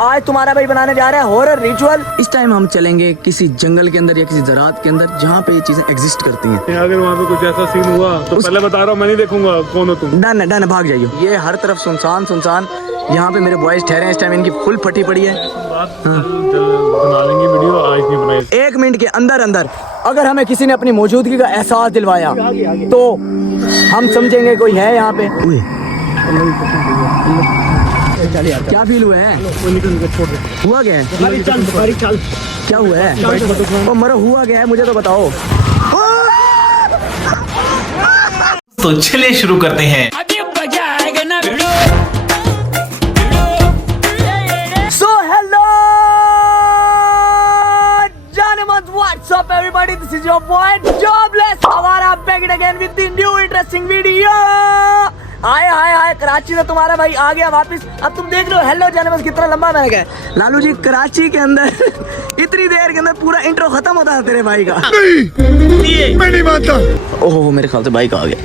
आज तुम्हारा भाई बनाने जा रहा है हॉरर रिचुअल। इस टाइम हम चलेंगे किसी जंगल के अंदर या किसी ज़रात के अंदर जहाँ पे ये चीजें एग्जिस्ट करती हैं। अगर वहाँ पे कुछ ऐसा सीन हुआ तो पहले बता रहा हूँ, मैं नहीं देखूंगा। कौन हो तुम? डन है, डन है, भाग जाइए। ये हर तरफ सुनसान सुनसान, यहाँ पे मेरे बॉयज ठहरे हैं इस टाइम, इनकी फुल फटी पड़ी है। बना लेंगे वीडियो, आज नहीं बनाई। 1 मिनट के अंदर अंदर अगर हमें किसी ने अपनी मौजूदगी का एहसास दिलवाया तो हम समझेंगे कोई है यहाँ पे। क्या फील हुआ है? हुआ क्या है? क्या हुआ है? ओ मरो, हुआ क्या है मुझे तो बताओ। तो चलिए शुरू करते हैं। So hello, Janamans, what's up everybody? This is your boy Jobless. हमारा back again with the new interesting video. हाय कराची से तुम्हारा भाई आ गया वापस। अब तुम देख लो हेलो जानमस कितना लंबा बन गया। लालू जी, कराची के अंदर इतनी देर के अंदर पूरा इंट्रो खत्म होता है तेरे भाई का। नहीं, मैं नहीं मानता। ओहो, मेरे ख्याल से बाइक आ गया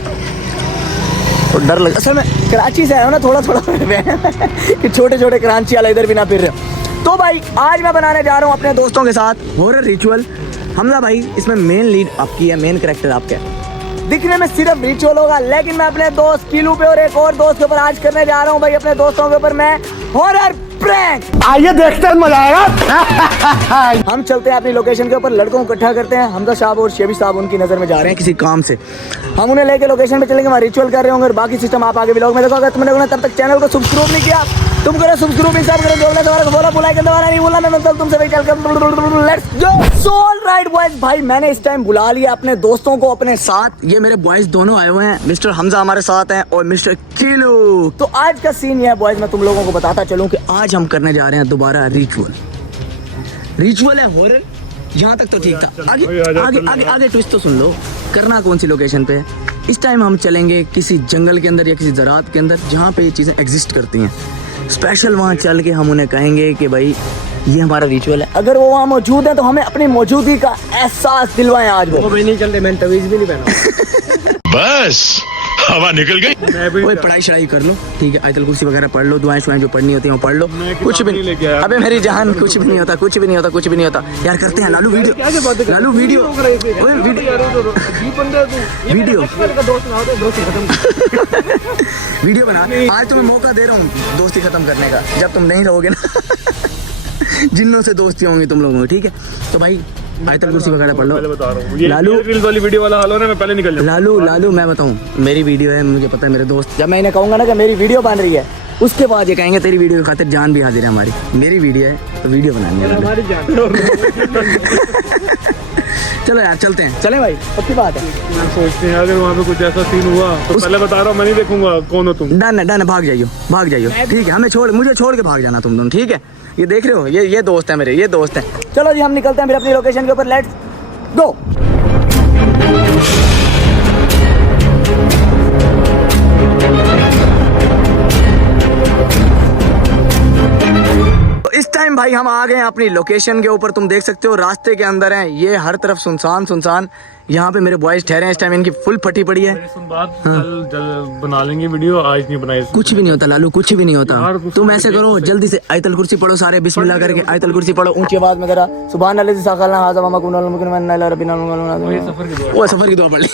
और डर लगा। असल में कराची से आया हूँ ना, थोड़ा कि छोटे छोटे कराची वाला इधर भी ना फिर रहे। तो भाई आज मैं बनाने जा रहा हूँ अपने दोस्तों के साथ हॉरर रिचुअल। हमजा भाई इसमें मेन लीड आपकी है, मेन कैरेक्टर आपका है। दिखने में सिर्फ रिचुअल होगा, लेकिन मैं अपने दोस्त किलू पे और एक और दोस्त के ऊपर आज करने जा रहा हूँ भाई अपने दोस्तों के ऊपर मैं हॉरर प्रैंक। आइए देखते हैं, मजा आएगा। हम चलते हैं अपनी लोकेशन के ऊपर, लड़कों को इकट्ठा करते हैं। हमजा साहब और शेबी साहब उनकी नजर में जा रहे हैं किसी काम से। हम उन्हें लेके लोकेशन पे चलेंगे, वहाँ रिचुअल कर रहे होंगे और बाकी सिस्टम आप आगे व्लॉग में देखो। अगर तुमने तब तक चैनल को सब्सक्राइब नहीं किया, तुम करो सब्सक्राइब, इंस्टाग्राम करो, जोड़ना तुम्हारा बोला बुलाए के दबाना नहीं बोलना। मैं तुमसे भाई चल कर let's go. So alright boys, भाई मैंने इस टाइम बुला लिया अपने दोस्तों को अपने साथ। ये मेरे बॉयज दोनों आए हुए हैं, मिस्टर हमजा हमारे साथ हैं और मिस्टर किलू। तो आज का सीन ये है बॉयज, मैं तुम लोगों को बताता चलूं कि आज हम करने जा रहे हैं दोबारा रिचुअल है हॉरर। यहाँ तक तो ठीक था, आगे ट्विस्ट तो सुन लो। करना कौन सी लोकेशन पे है? इस टाइम हम चलेंगे किसी जंगल के अंदर या किसी ज़रात के अंदर जहाँ पे ये चीज़ें एग्जिस्ट करती हैं। स्पेशल वहाँ चल के हम उन्हें कहेंगे कि भाई ये हमारा रिचुअल है। अगर वो वहाँ मौजूद है तो हमें अपनी मौजूदगी का एहसास दिलवाएं आज वो भी नहीं चलते, मैंने तवीज भी नहीं पहना। बस हवा निकल गई। कोई पढ़ाई शढ़ाई कर लो, ठीक है, आयतल कुर्सी वगैरह पढ़ लो, दुआएं शुआएं जो पढ़नी होती हैं वो पढ़ लो। कुछ भी नहीं, अबे मेरी जान, कुछ भी नहीं होता, कुछ भी नहीं होता, कुछ भी नहीं होता यार। करते हैं Lalu video, Lalu video video बना। आज तुम्हें मौका दे रहा हूँ दोस्ती खत्म करने का, जब तुम नहीं रहोगे ना जिन्नों से दोस्ती होंगी तुम लोगों की, ठीक है। तो भाई आयतल कुर्सी वगैरह पढ़ लो। लालू वाली वीडियो वाला हाल हो ना, मैं पहले निकल जाऊँ। लालू मैं बताऊँ, मेरी वीडियो है, मुझे पता है मेरे दोस्त। जब मैं इन्हें कहूँगा ना कि मेरी वीडियो बन रही है, उसके बाद ये कहेंगे तेरी वीडियो की खातिर जान भी हाजिर है हमारी। मेरी वीडियो है तो वीडियो बनानी है हमारी जान। चलो यार चलते हैं, चले भाई, पक्की बात है। सोचते हैं अगर वहाँ पे कुछ ऐसा सीन हुआ तो पहले बता रहा हूँ, मैं नहीं देखूंगा। कौन हो तुम? डन है, भाग जाइयो, ठीक है। मुझे छोड़ के भाग जाना तुम दोनों, ठीक है। ये देख रहे हो, ये दोस्त है मेरे, ये दोस्त है। चलो जी हम निकलते हैं फिर अपनी लोकेशन के ऊपर, लेट्स गो। इस टाइम भाई हम आ गए हैं अपनी लोकेशन के ऊपर। तुम देख सकते हो रास्ते के अंदर हैं, ये हर तरफ सुनसान। यहाँ पे मेरे बॉयज ठहरे हैं इस टाइम, इनकी फुल फटी पड़ी है। जल बना लेंगे वीडियो, आज नहीं बनाई। कुछ भी नहीं होता लालू, कुछ भी नहीं होता। तुम ऐसे करो, जल्दी से आयतल कुर्सी पढ़ो सारे, बिस्मिल्लाह करके आयतल कुर्सी पढ़ो ऊंची आवाज में जरा। सुभान अल्लाह साखलना हाज़ा व मकुन अल मुकिन व इला रब्बिना वो सफर की दुआ पढ़ ली।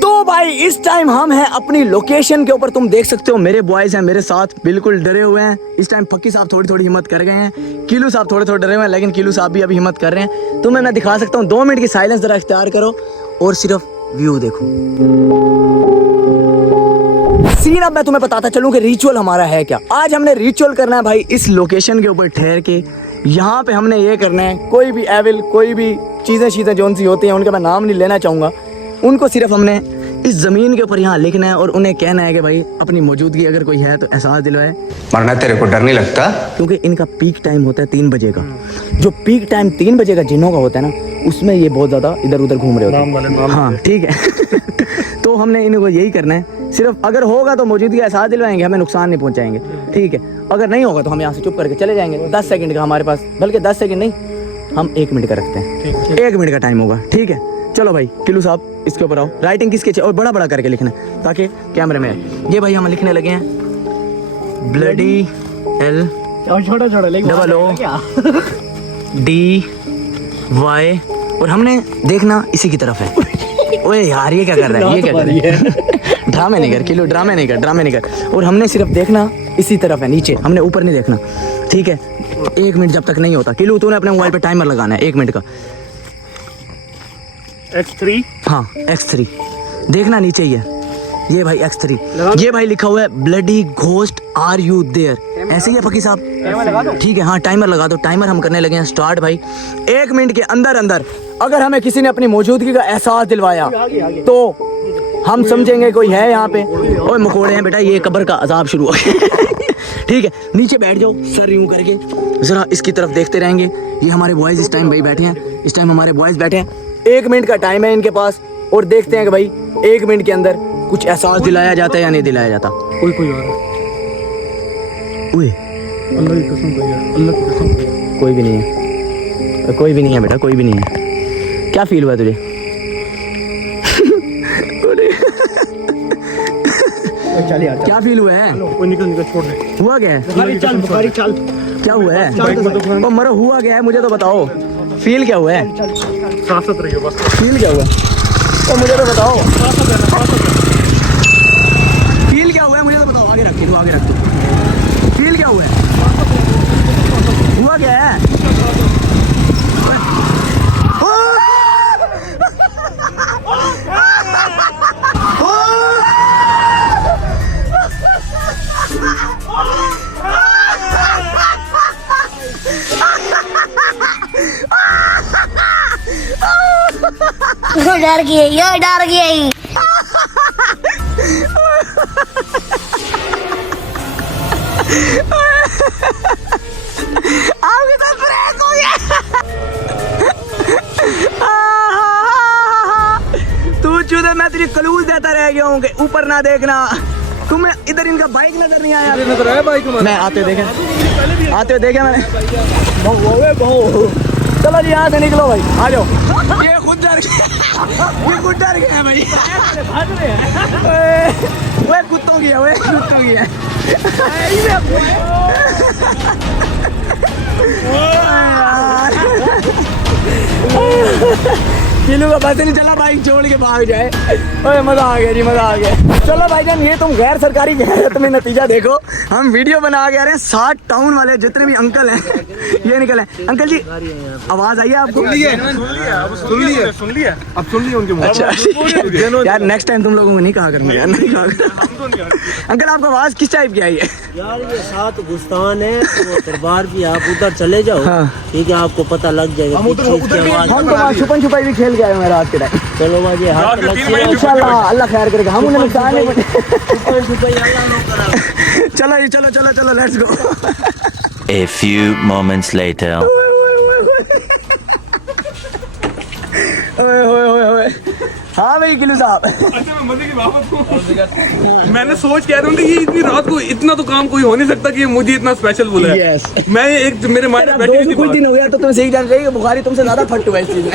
तो भाई इस टाइम हम हैं अपनी लोकेशन के ऊपर, तुम देख सकते हो मेरे बॉयज हैं मेरे साथ, बिल्कुल डरे हुए हैं इस टाइम। फक्की साहब थोड़ी हिम्मत कर गए हैं, किलू साहब थोड़े डरे हुए हैं, लेकिन किलू साहब भी अभी हिम्मत कर रहे हैं। तुम्हें मैं दिखा सकता हूँ, 2 मिनट की साइलेंस जरा इख्तियार करो और सिर्फ व्यू देखो। सीन अब मैं तुम्हें बताता चलूं कि रिचुअल हमारा है क्या। आज हमने रिचुअल करना है भाई इस लोकेशन के ऊपर ठहर के। यहाँ पे हमने ये करना है, कोई भी एविल, कोई भी चीज़ें जोन सी होती हैं, उनका मैं नाम नहीं लेना चाहूँगा, उनको सिर्फ हमने इस जमीन के ऊपर यहाँ लिखना है और उन्हें कहना है कि भाई अपनी मौजूदगी अगर कोई है तो एहसास दिलवाए। मरना तेरे को डर नहीं लगता? क्योंकि इनका पीक टाइम होता है 3 बजे का। जो पीक टाइम 3 बजे का जिन्हों का होता है ना, उसमें ये बहुत ज्यादा इधर उधर घूम रहे होते हैं। हाँ ठीक है। तो हमने इनको यही करना है, सिर्फ अगर होगा तो मौजूदगी का एहसास दिलवाएंगे, हमें नुकसान नहीं पहुंचाएंगे, ठीक है। अगर नहीं होगा तो हम यहाँ से चुप करके चले जाएंगे। 10 सेकंड का हमारे पास, बल्कि 10 सेकंड नहीं, हम 1 मिनट का रखते हैं। 1 मिनट का टाइम होगा, ठीक है। चलो भाई किलू साहब इसके ऊपर आओ, राइटिंग किसके और बड़ा करके लिखना ताकि कैमरे में। ये भाई हम लिखने लगे हैं ब्लडी एल छोटा छोटा डबल ओ डी वाई, और हमने देखना इसी की तरफ है। ओए यार ये क्या कर रहा है, ये क्या कर रहा है? ड्रामे नहीं कर किलो, ड्रामे नहीं कर, ड्रामे नहीं कर। और हमने सिर्फ देखना इसी तरफ है, नीचे, हमने ऊपर नहीं देखना, ठीक है? 1 मिनट जब तक नहीं होता, किलो तूने अपने मोबाइल पे टाइमर लगाना है 1 मिनट का। X3 हाँ X3 देखना नीचे ही है ये भाई X3, ये भाई लिखा हुआ है bloody ghost are you there, ऐसे ही है फकी साहब? ठीक है, हाँ टाइमर लगा दो। टाइमर हम करने लगे हैं स्टार्ट भाई। 1 मिनट के अंदर अंदर अगर हमें किसी ने अपनी मौजूदगी का एहसास दिलवाया तो हम समझेंगे कोई है यहाँ पे। ओए मकोड़े हैं बेटा, ये कब्र का अजाब शुरू हो गया। ठीक है, नीचे बैठ जाओ सर यूं करके, जरा इसकी तरफ देखते रहेंगे। ये हमारे बॉयज इस टाइम भाई बैठे हैं, इस टाइम हमारे बॉयज बैठे हैं। 1 मिनट का टाइम है इनके पास, और देखते हैं कि भाई 1 मिनट के अंदर कुछ एहसास दिलाया जाता है या नहीं दिलाया जाता। कोई आ रहा है। ओए अल्लाह की कसम भैया, अल्लाह की कसम भैया। कोई भी नहीं है, कोई भी नहीं है बेटा, कोई भी नहीं है। क्या फील हुआ तुझे? क्या फील हुआ है? कोई निकल छोड़ दे। हुआ क्या है? चल क्या हुआ है? बाइक में तो ओ मरो, हुआ क्या है मुझे तो बताओ। फील क्या हुआ है? साथ रहिए बस। फील क्या हुआ है? तो मुझे तो बताओ फील क्या हुआ है, मुझे तो बताओ। आगे रख दो, आगे रख दो। फील क्या हुआ है? हुआ क्या है? डर गई, ये डर गई। आपके साथ प्रैंक हो गया। तू चूदे, मैं तेरी कलूज देता रह गया हूँ कि ऊपर ना देखना। तुम्हें इधर इनका बाइक नजर नहीं आया? नजर आया बाइक में? मैं आते हुए देखे मैंने। चलो जी यहाँ से निकलो भाई, आ जाओ। ये खुद डर गया, ये खुद डर गया भाई। वो कुत्तों की है, वो कुत्तों की है। किलो का पता नहीं चला, बाइक छोड़ के भाग जाए। ओए मजा आ गया जी, मजा आ गया। चलो भाईजान, ये तुम गैर सरकारी गए, तुम्हें नतीजा देखो। हम वीडियो बना के आ रहे हैं, 60 टाउन वाले जितने भी अंकल हैं ये निकले। अंकल जी आवाज आई है आपको? सुन लिया अब सुन लिया उनके मुंह। अच्छा यार, नेक्स्ट टाइम तुम लोगों को नहीं कहा करूंगा यार, नहीं कहा। अंकल आपको आवाज किस टाइप की आई है? यार ये 7 गुस्तान है, वो दरबार भी, आप उधर चले जाओ। हाँ। ठीक है, आपको पता लग जाएगा। हम तो वहाँ छुपन छुपाई भी खेल के आए हैं रात के टाइम। चलो बाजी, हाथ लग इंशाल्लाह अल्लाह खैर करेगा, हम उन्हें नुकसान नहीं चलो जी, चलो चलो चलो, let's go. A few moments later. ओए हाँ भाई किलू साहब। अच्छा मैं मजे की बात को मैंने सोच कह रहा हूँ कि ये इतनी रात को इतना तो काम कोई हो नहीं सकता कि मुझे इतना स्पेशल बोला है। Yes. मैं एक मेरे माइंड में बैठी थी कुछ दिन हो गया तो तुम सही जान रही है, बुखारी तुमसे ज्यादा फट हुआ इस चीज में।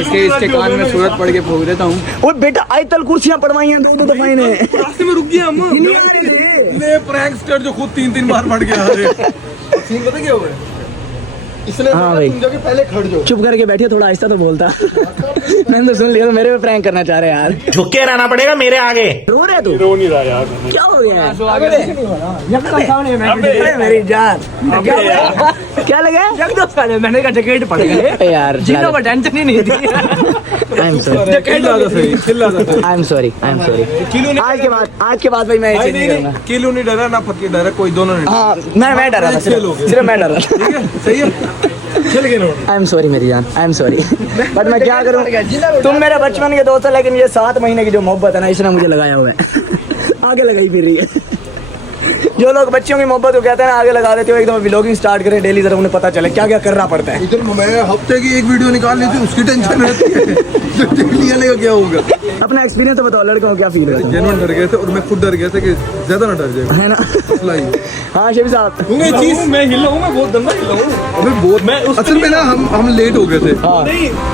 इसके कान में सूरत पड़ के फूक देता हूँ। ओए बेटा आयतल कुर्सियां पड़वाई हैं 2 दफा ने। रास्ते में रुक गया हम। ले प्रैंकस्टर जो खुद 3 बार पड़ गया। सीन पता क्या हुआ है? इसलिए हाँ भाई, तुम जाके पहले खड़ जाओ। चुप करके बैठिए, थोड़ा आहिस्ता तो बोलता। मैंने तो सुन लिया, तो मेरे पे प्रैंक करना चाह रहे हैं यार। झुक के रहना पड़ेगा मेरे आगे। रो रहे तू? रो नहीं रहा यार। क्या हो गया है? अरे मेरी जान, क्या लगा? मैंने का जैकेट पड़ गया यार जीनो का टेंशन ही नहीं थी। I am sorry, I am sorry, I am sorry. आज के बाद भाई मैं ऐसे नहीं करूंगा। किलो नहीं डरा ना फकी डरा, कोई दोनों नहीं। हाँ मैं डर रहा था, सिर्फ मैं डर रहा था। सही है, चल गए। आई एम सॉरी मेरी जान, आई एम सॉरी। बट मैं क्या करूँ, तुम मेरे बचपन के दोस्त हो, लेकिन ये 7 महीने की जो मोहब्बत है ना, इसने मुझे लगाया हुआ है। आगे लगाई फिर रही है। जो लोग बच्चियों की मोहब्बत को कहते हैं ना, आगे लगा देते हो। एकदम व्लॉगिंग स्टार्ट करें डेली, जरा उन्हें पता चले क्या क्या करना पड़ता है। इधर मैं हफ्ते की एक वीडियो निकाल ली थी, उसकी टेंशन रहती है। डेली आने का क्या होगा? अपना एक्सपीरियंस तो बताओ, लड़कों को क्या फील होता है? जेनुइन डर गए थे, और मैं खुद डर गया था कि ज्यादा ना डर जाए, है ना? हाँ शेबी साहब, चीज मैं हिला हूँ, मैं बहुत गंदा हिला हूँ। अबे बहुत, मैं असल में ना हम लेट हो गए थे।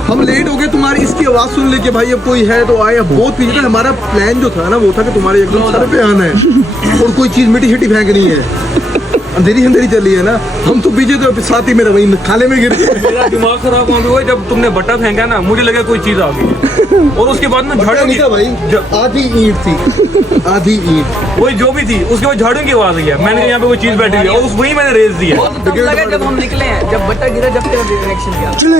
हम लेट हो गए, तुम्हारी इसकी आवाज सुन लेके भाई अब कोई है तो आए। अब बहुत पीछे था, हमारा प्लान जो था ना वो था कि तुम्हारे एकदम सर पे आना है और कोई चीज मिट्टी शिट्टी फेंकनी है, अंधेरी अंधेरी चल रही है ना, हम तो पीछे तो साथ ही मेरा वही खाले में गिर गए। मेरा दिमाग खराब हुआ जब तुमने बट्टा फेंका ना, मुझे लगा कोई चीज आ गई और उसके बाद में झाड़ू नहीं था भाई, आधी ईंट थी, आधी ईंट, वही जो भी थी, उसके बाद झाड़ू की आवाज आई है। मैंने कहा यहाँ पे कोई चीज बैठी हुई है और वही मैंने रेस दी है। तब लगा जब हम निकले हैं, जब बट्टा गिरा, जब तेरा रिएक्शन किया। चले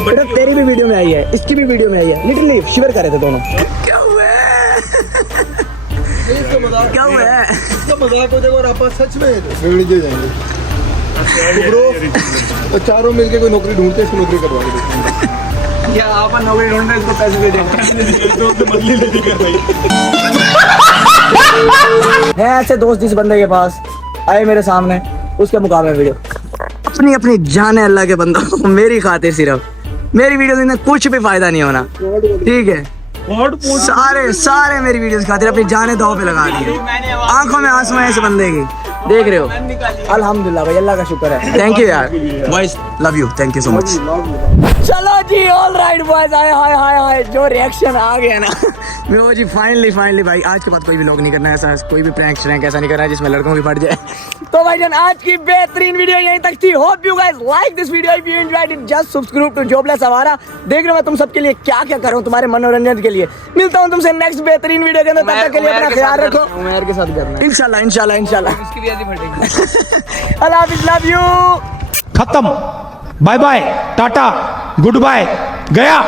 बेटा, तेरी भी वीडियो में आई है, इसकी भी वीडियो में आई है, लिटरली शिवर कर रहे थे दोनों। क्या हुआ है? क्या हुआ है? इसका मजाक हो जाएगा और आप सच में भेड़ दे जाएंगे। तो ब्रो, तो चारों मिलके कोई नौकरी ढूंढते हैं, इसको नौकरी करवा देते हैं। क्या आप नौकरी ढूंढ रहे, इसको पैसे दे देंगे। मैं ऐसे दोस्त जिस बंदे के पास आए मेरे सामने, उसके मुकाबले वीडियो अपनी अपनी जान है अल्लाह के बंदा, मेरी खातिर सिर्फ मेरी वीडियो में कुछ भी फायदा नहीं होना, ठीक है। सारे मेरी वीडियोस खातिर अपनी जाने दांव पे लगा दी, आंखों में आंसू हैं इस बंदे की, देख रहे हो। अल्हम्दुलिल्लाह भाई, अल्लाह का शुक्र है। थैंक यू यार boys, love you, thank you so much. चलो जी, ऑल राइट बॉयज, हाय हाय हाय हाय, जो रिएक्शन आ गया ना वो जी, फाइनली भाई, आज के बाद कोई भी लोग नहीं करना ऐसा, कोई भी प्रैंक श्रैंक ऐसा नहीं करना है जिसमें लड़कों की फट जाए। तो भाईजान, आज की बेहतरीन वीडियो यहीं तक थी। Hope you guys like this video, if you enjoyed it just subscribe to Jobless Awara. देख रहे हो तुम सबके लिए क्या क्या कर रहा हूँ, तुम्हारे मनोरंजन के लिए। मिलता हूँ तुमसे नेक्स्ट बेहतरीन वीडियो के अंदर, तब तक के लिए अपना ख्याल रखो। उमर के साथ करना इंशाल्लाह। इसकी भी ऐसी फटेगी। अल्लाह हाफिज़, लव यू। खत्म, bye bye, tata, goodbye, गया।